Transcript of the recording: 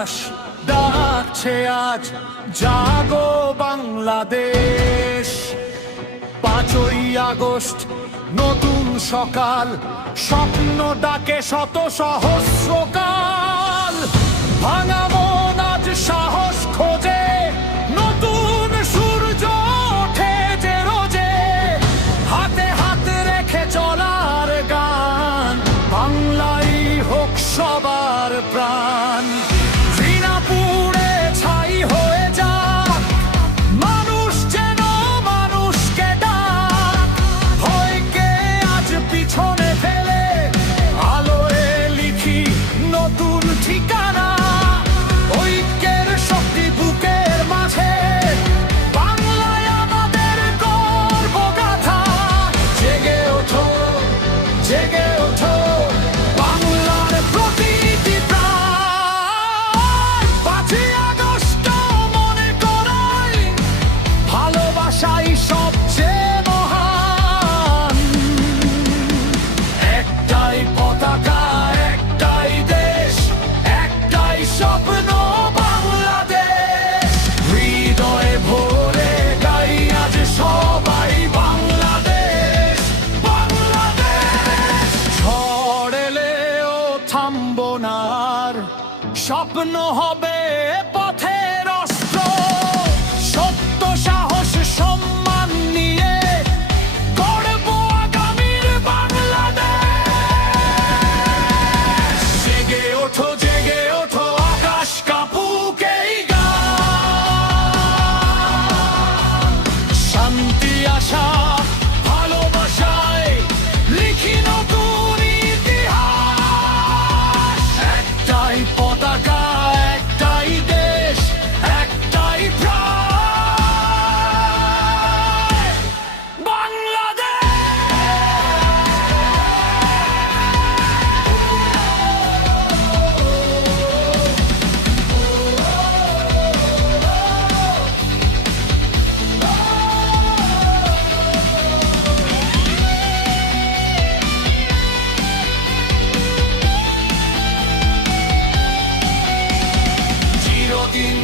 আকাশ ডাকছে আজ, জাগো বাংলাদেশ। 5ই আগস্ট নতুন সকাল, স্বপ্ন ডাকে শত সহস্রকাল। ভাঙা মন আজ সাহস খোঁজে, নতুন সূর্য ওঠে যে রোজে। হাতে হাত রেখে চলার গান, বাংলাই হোক সবার প্রাণ। ঘৃণা পুড়ে ছাই হয়ে যাক, মানুষ যেন মানুষকে ডাক। ভয়কে আজ পিছনে ফেলে আলোয় লিখি নতুন ঠিকানা। ঐক্যের শক্তি বুকের মাঝে, বাংলায় আমাদের গর্ব গাথা। জেগে ওঠো, জেগে ওঠো, বাংলার প্রতিটি প্রাণ। 5ই আগস্ট মনে করাই, ভালোবাসাই সবচেয়ে মহান। একটাই পতাকা, একটাই দেশ, একটাই স্বপ্ন বাংলাদেশ। হৃদয়ে ভরে গাই আজ সবাই বাংলাদেশ, বাংলাদেশ। ঝড় এলেও থামবো না আর, স্বপ্ন হবে পথের অস্ত্র। সত্য সাহস সম্মান নিয়ে গড়ব আগামীর বাংলাদেশ। জেগে ওঠো, জেগে ওঠো, আকাশ কাঁপুক এই গান। শান্তি আশা ভালোবাসায় লিখি নতুন ইতিহাস। একটাই পতাকা, একটাই দেশ, একটাই প্রাণ, বাংলাদেশ। চিরদিন